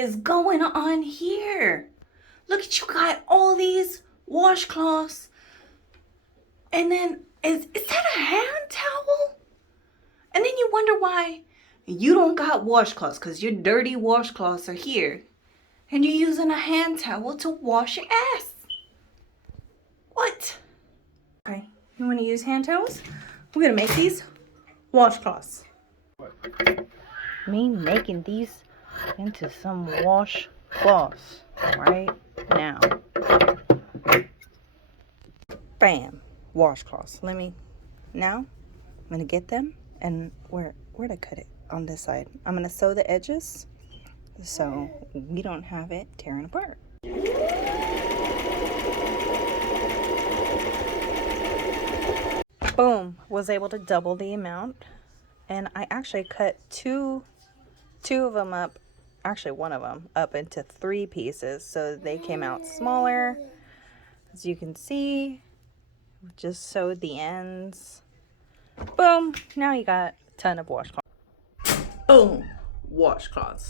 is going on here? Look at you got all these washcloths. And then, is that a hand towel? And then you wonder why you don't got washcloths, because your dirty washcloths are here. And you're using a hand towel to wash your ass. What? Okay, you want to use hand towels? We're going to make these washcloths. Me making these into some washcloths right now. Bam. Washcloths. Now I'm gonna get them, and where to cut it on this side. I'm gonna sew the edges so we don't have it tearing apart. Boom, was able to double the amount, and I actually cut two of them up, actually one of them up into 3 pieces, so they came out smaller. As you can see, just sewed the ends. Boom, now you got a ton of washcloths. Boom, washcloths.